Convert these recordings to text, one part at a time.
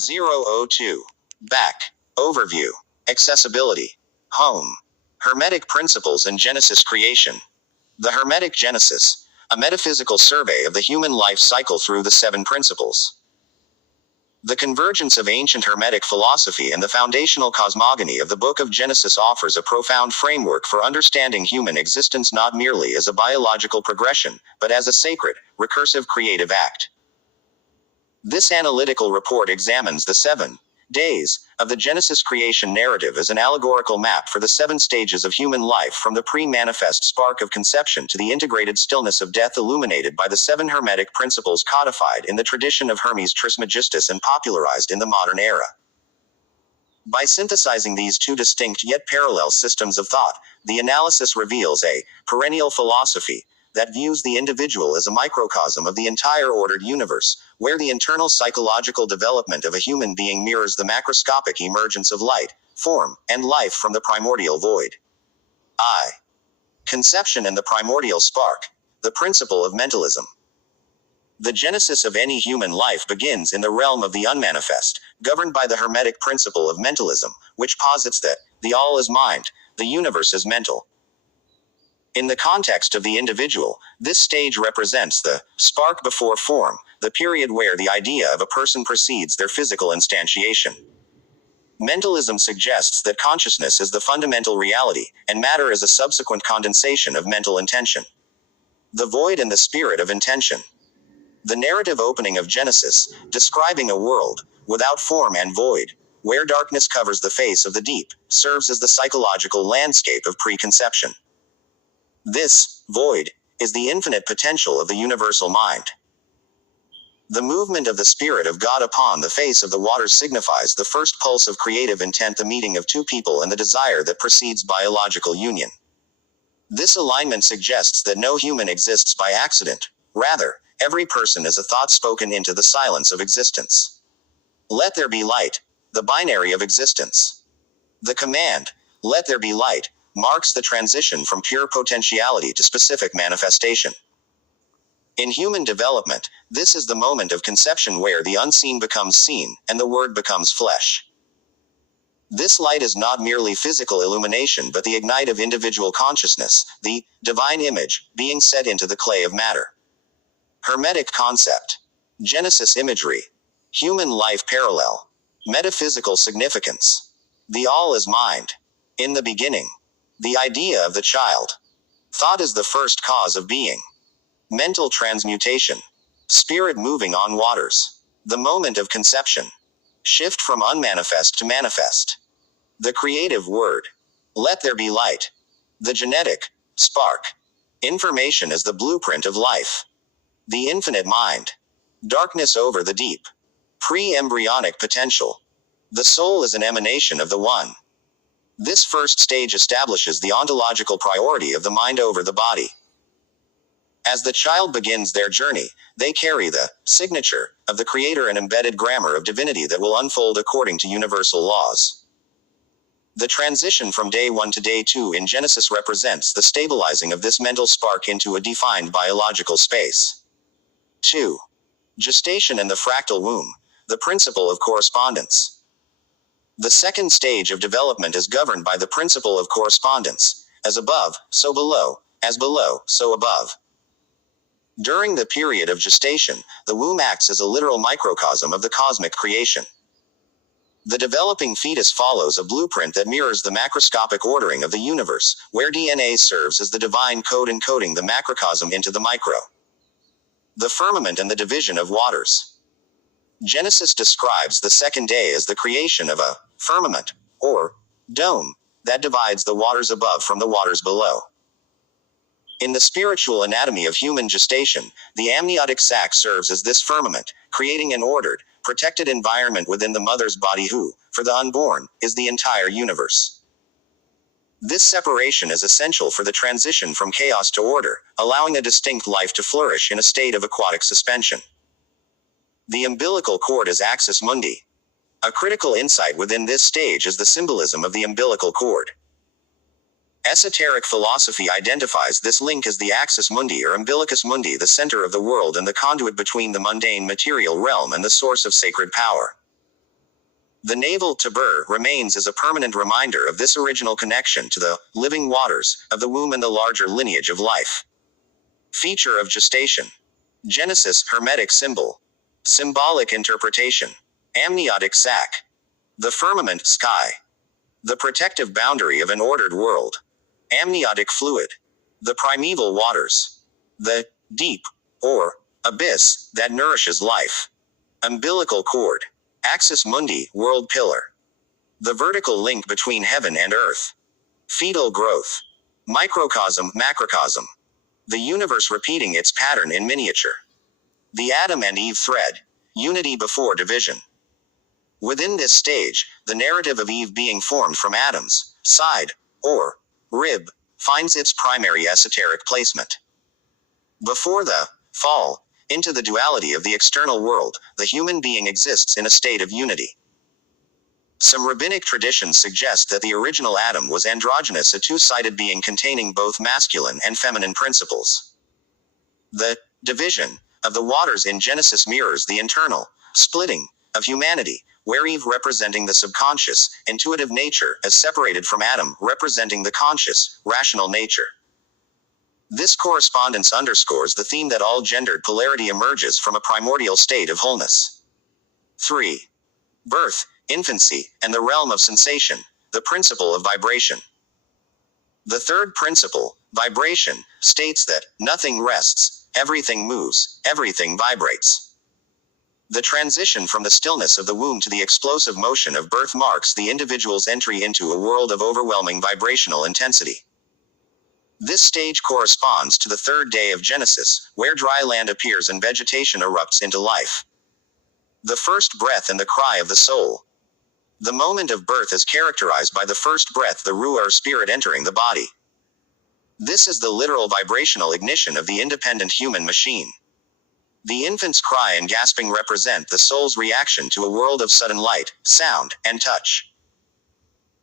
002. Back. Overview. Accessibility. Home. Hermetic Principles and Genesis Creation. The Hermetic Genesis, a metaphysical survey of the human life cycle through the 7 principles. The convergence of ancient Hermetic philosophy and the foundational cosmogony of the Book of Genesis offers a profound framework for understanding human existence not merely as a biological progression, but as a sacred, recursive creative act. This analytical report examines the 7 days of the Genesis creation narrative as an allegorical map for the 7 stages of human life, from the pre-manifest spark of conception to the integrated stillness of death, illuminated by the 7 Hermetic principles codified in the tradition of Hermes Trismegistus and popularized in the modern era. By synthesizing these 2 distinct yet parallel systems of thought, the analysis reveals a perennial philosophy that views the individual as a microcosm of the entire ordered universe, where the internal psychological development of a human being mirrors the macroscopic emergence of light, form, and life from the primordial void. Conception and the primordial spark, the principle of mentalism. The genesis of any human life begins in the realm of the unmanifest, governed by the Hermetic principle of mentalism, which posits that the all is mind, the universe is mental. In the context of the individual, this stage represents the spark before form, the period where the idea of a person precedes their physical instantiation. Mentalism suggests that consciousness is the fundamental reality, and matter is a subsequent condensation of mental intention. The void and the spirit of intention. The narrative opening of Genesis, describing a world without form and void, where darkness covers the face of the deep, serves as the psychological landscape of preconception. This void is the infinite potential of the universal mind. The movement of the Spirit of God upon the face of the waters signifies the first pulse of creative intent, the meeting of 2 people and the desire that precedes biological union. This alignment suggests that no human exists by accident. Rather, every person is a thought spoken into the silence of existence. Let there be light, the binary of existence. The command, let there be light, marks the transition from pure potentiality to specific manifestation. In human development, this is the moment of conception where the unseen becomes seen, and the word becomes flesh. This light is not merely physical illumination but the ignite of individual consciousness, the divine image, being set into the clay of matter. Hermetic concept. Genesis imagery. Human life parallel. Metaphysical significance. The all is mind. In the beginning. The idea of the child. Thought is the first cause of being. Mental transmutation. Spirit moving on waters. The moment of conception. Shift from unmanifest to manifest. The creative word. Let there be light. The genetic spark. Information is the blueprint of life. The infinite mind. Darkness over the deep. Pre-embryonic potential. The soul is an emanation of the One. This first stage establishes the ontological priority of the mind over the body. As the child begins their journey, they carry the signature of the Creator, an embedded grammar of divinity that will unfold according to universal laws. The transition from day 1 to day 2 in Genesis represents the stabilizing of this mental spark into a defined biological space. 2. Gestation and the fractal womb, the principle of correspondence. The second stage of development is governed by the principle of correspondence. As above, so below; as below, so above. During the period of gestation, the womb acts as a literal microcosm of the cosmic creation. The developing fetus follows a blueprint that mirrors the macroscopic ordering of the universe, where DNA serves as the divine code encoding the macrocosm into the micro. The firmament and the division of waters. Genesis describes the second day as the creation of a firmament, or dome, that divides the waters above from the waters below. In the spiritual anatomy of human gestation, the amniotic sac serves as this firmament, creating an ordered, protected environment within the mother's body who, for the unborn, is the entire universe. This separation is essential for the transition from chaos to order, allowing a distinct life to flourish in a state of aquatic suspension. The umbilical cord is axis mundi. A critical insight within this stage is the symbolism of the umbilical cord. Esoteric philosophy identifies this link as the axis mundi or umbilicus mundi, the center of the world and the conduit between the mundane material realm and the source of sacred power. The navel tabur remains as a permanent reminder of this original connection to the living waters of the womb and the larger lineage of life. Feature of gestation. Genesis Hermetic symbol. Symbolic interpretation. Amniotic sac. The firmament sky. The protective boundary of an ordered world. Amniotic fluid. The primeval waters. The deep, or abyss, that nourishes life. Umbilical cord. Axis mundi, world pillar. The vertical link between heaven and earth. Fetal growth. Microcosm, macrocosm. The universe repeating its pattern in miniature. The Adam and Eve thread. Unity before division. Within this stage, the narrative of Eve being formed from Adam's side, or rib, finds its primary esoteric placement. Before the fall into the duality of the external world, the human being exists in a state of unity. Some rabbinic traditions suggest that the original Adam was androgynous, a two-sided being containing both masculine and feminine principles. The division of the waters in Genesis mirrors the internal splitting of humanity, where Eve representing the subconscious, intuitive nature, as separated from Adam, representing the conscious, rational nature. This correspondence underscores the theme that all gendered polarity emerges from a primordial state of wholeness. 3. Birth, infancy, and the realm of sensation, the principle of vibration. The third principle, vibration, states that nothing rests, everything moves, everything vibrates. The transition from the stillness of the womb to the explosive motion of birth marks the individual's entry into a world of overwhelming vibrational intensity. This stage corresponds to the third day of Genesis, where dry land appears and vegetation erupts into life. The first breath and the cry of the soul. The moment of birth is characterized by the first breath, the ruah or spirit entering the body. This is the literal vibrational ignition of the independent human machine. The infant's cry and gasping represent the soul's reaction to a world of sudden light, sound, and touch.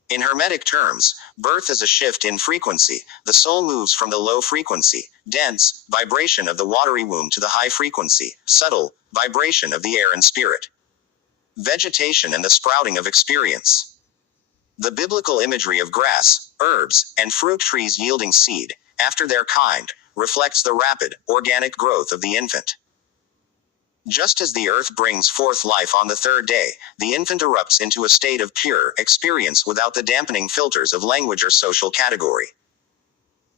In Hermetic terms, birth is a shift in frequency. The soul moves from the low frequency, dense vibration of the watery womb to the high frequency, subtle vibration of the air and spirit. Vegetation and the sprouting of experience. The biblical imagery of grass, herbs, and fruit trees yielding seed, after their kind, reflects the rapid, organic growth of the infant. Just as the earth brings forth life on the third day, the infant erupts into a state of pure experience without the dampening filters of language or social category.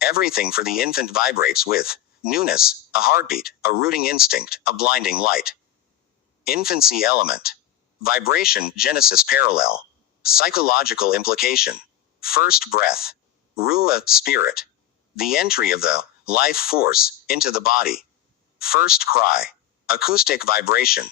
Everything for the infant vibrates with newness, a heartbeat, a rooting instinct, a blinding light. Infancy element. Vibration, Genesis parallel. Psychological implication. First breath. Ruah, spirit. The entry of the life force into the body. First cry. Acoustic vibration.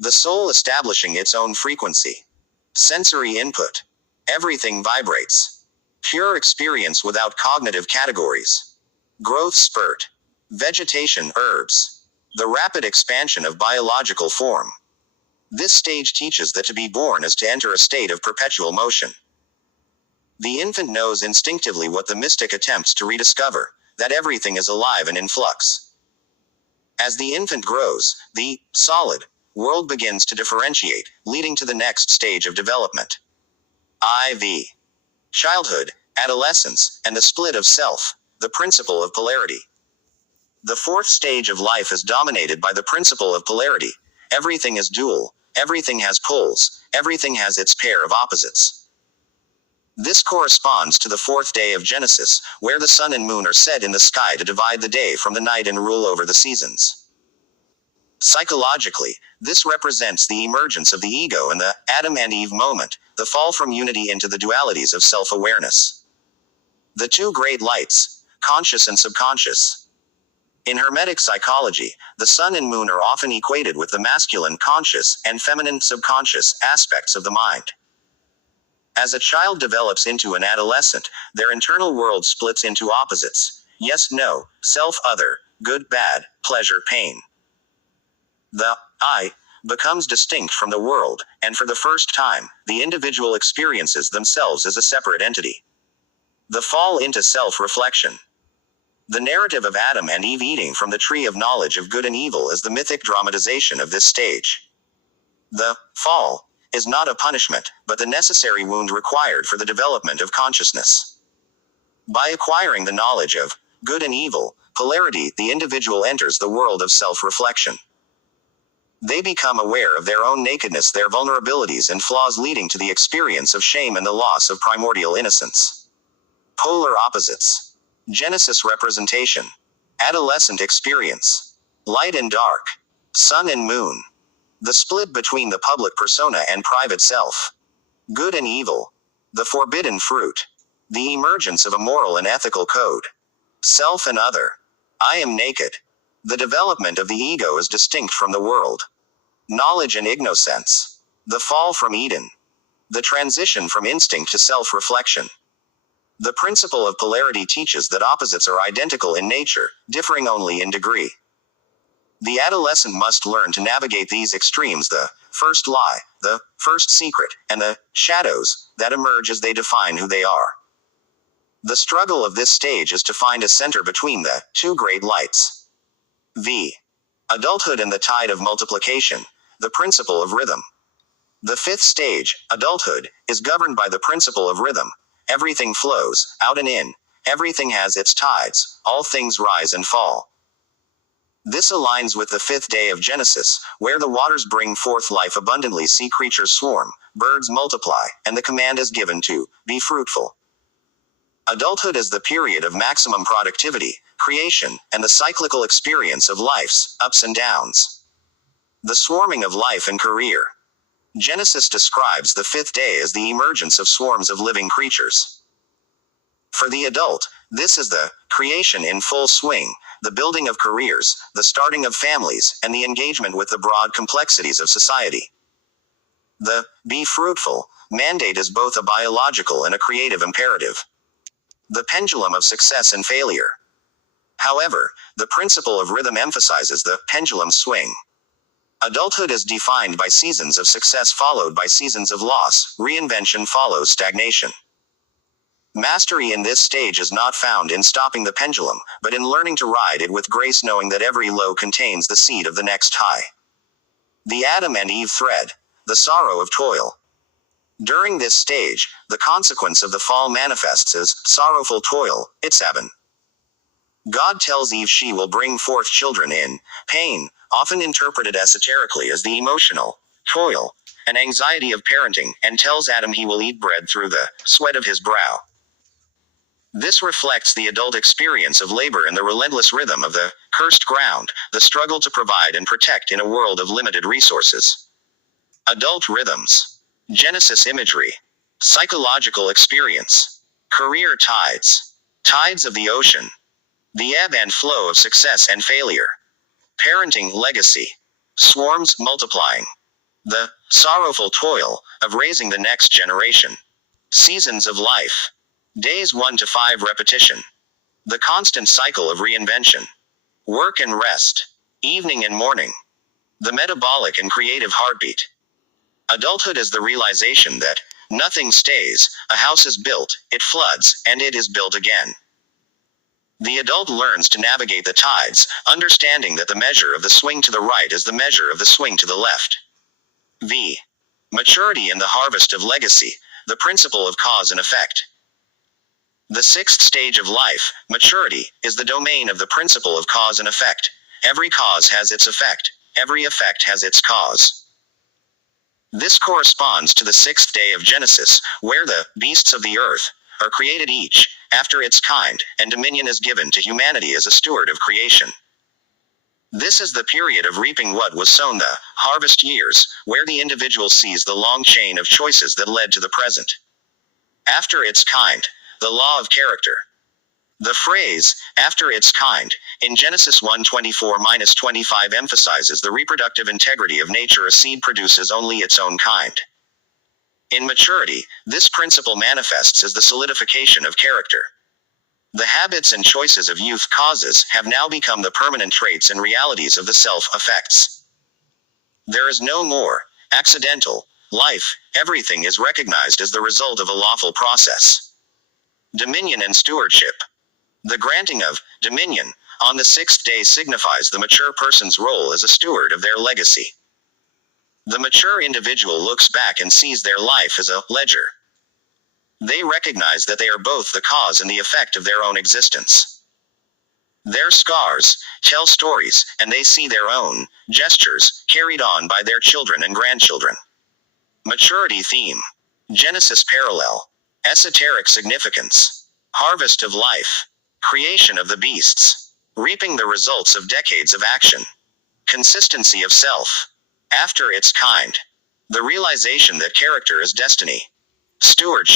The soul establishing its own frequency. Sensory input. Everything vibrates. Pure experience without cognitive categories. Growth spurt. Vegetation, herbs. The rapid expansion of biological form. This stage teaches that to be born is to enter a state of perpetual motion. The infant knows instinctively what the mystic attempts to rediscover, that everything is alive and in flux. As the infant grows, the solid world begins to differentiate, leading to the next stage of development. IV. Childhood, adolescence, and the split of self, the principle of polarity. The fourth stage of life is dominated by the principle of polarity. Everything is dual, everything has poles, everything has its pair of opposites. This corresponds to the fourth day of Genesis, where the sun and moon are set in the sky to divide the day from the night and rule over the seasons. Psychologically, this represents the emergence of the ego and the Adam and Eve moment, the fall from unity into the dualities of self-awareness. The two great lights, conscious and subconscious. In Hermetic psychology, the sun and moon are often equated with the masculine conscious and feminine subconscious aspects of the mind. As a child develops into an adolescent, their internal world splits into opposites: yes, no, self, other, good, bad, pleasure, pain. The I becomes distinct from the world, and for the first time, the individual experiences themselves as a separate entity. The fall into self-reflection. The narrative of Adam and Eve eating from the tree of knowledge of good and evil is the mythic dramatization of this stage. The fall is not a punishment, but the necessary wound required for the development of consciousness. By acquiring the knowledge of good and evil, polarity, the individual enters the world of self-reflection. They become aware of their own nakedness, their vulnerabilities and flaws, leading to the experience of shame and the loss of primordial innocence. Polar opposites. Genesis representation. Adolescent experience. Light and dark. Sun and moon. The split between the public persona and private self. Good and evil. The forbidden fruit. The emergence of a moral and ethical code. Self and other. I am naked. The development of the ego is distinct from the world. Knowledge and ignosense. The fall from Eden. The transition from instinct to self-reflection. The principle of polarity teaches that opposites are identical in nature, differing only in degree. The adolescent must learn to navigate these extremes, the first lie, the first secret, and the shadows that emerge as they define who they are. The struggle of this stage is to find a center between the two great lights. V. Adulthood and the tide of multiplication, the principle of rhythm. The fifth stage, adulthood, is governed by the principle of rhythm. Everything flows, out and in. Everything has its tides. All things rise and fall. This aligns with the fifth day of Genesis, where the waters bring forth life abundantly, sea creatures swarm, birds multiply, and the command is given to be fruitful. Adulthood is the period of maximum productivity, creation, and the cyclical experience of life's ups and downs. The swarming of life and career. Genesis describes the fifth day as the emergence of swarms of living creatures. For the adult, this is the creation in full swing, the building of careers, the starting of families, and the engagement with the broad complexities of society. The be fruitful mandate is both a biological and a creative imperative. The pendulum of success and failure. However, the principle of rhythm emphasizes the pendulum swing. Adulthood is defined by seasons of success followed by seasons of loss. Reinvention follows stagnation. Mastery in this stage is not found in stopping the pendulum, but in learning to ride it with grace, knowing that every low contains the seed of the next high. The Adam and Eve thread. The sorrow of toil. During this stage, the consequence of the fall manifests as sorrowful toil, itzaben. God tells Eve she will bring forth children in pain, often interpreted esoterically as the emotional toil and anxiety of parenting, and tells Adam he will eat bread through the sweat of his brow. This reflects the adult experience of labor and the relentless rhythm of the cursed ground, the struggle to provide and protect in a world of limited resources. Adult rhythms. Genesis imagery. Psychological experience. Career tides. Tides of the ocean. The ebb and flow of success and failure. Parenting legacy. Swarms multiplying. The sorrowful toil of raising the next generation. Seasons of life. Days 1 to 5 repetition. The constant cycle of reinvention. Work and rest. Evening and morning. The metabolic and creative heartbeat. Adulthood is the realization that nothing stays, a house is built, it floods, and it is built again. The adult learns to navigate the tides, understanding that the measure of the swing to the right is the measure of the swing to the left. V. Maturity in the harvest of legacy, the principle of cause and effect. The sixth stage of life, maturity, is the domain of the principle of cause and effect. Every cause has its effect. Every effect has its cause. This corresponds to the sixth day of Genesis, where the beasts of the earth are created each after its kind, and dominion is given to humanity as a steward of creation. This is the period of reaping what was sown, the harvest years, where the individual sees the long chain of choices that led to the present. After its kind, the law of character. The phrase, after its kind, in Genesis 1:24-25 emphasizes the reproductive integrity of nature. A seed produces only its own kind. In maturity, this principle manifests as the solidification of character. The habits and choices of youth causes have now become the permanent traits and realities of the self-effects. There is no more accidental life. Everything is recognized as the result of a lawful process. Dominion and stewardship. The granting of dominion on the sixth day signifies the mature person's role as a steward of their legacy. The mature individual looks back and sees their life as a ledger. They recognize that they are both the cause and the effect of their own existence. Their scars tell stories, and they see their own gestures carried on by their children and grandchildren. Maturity theme. Genesis parallel. Esoteric significance. Harvest of life. Creation of the beasts. Reaping the results of decades of action. Consistency of self. After its kind. The realization that character is destiny. Stewardship.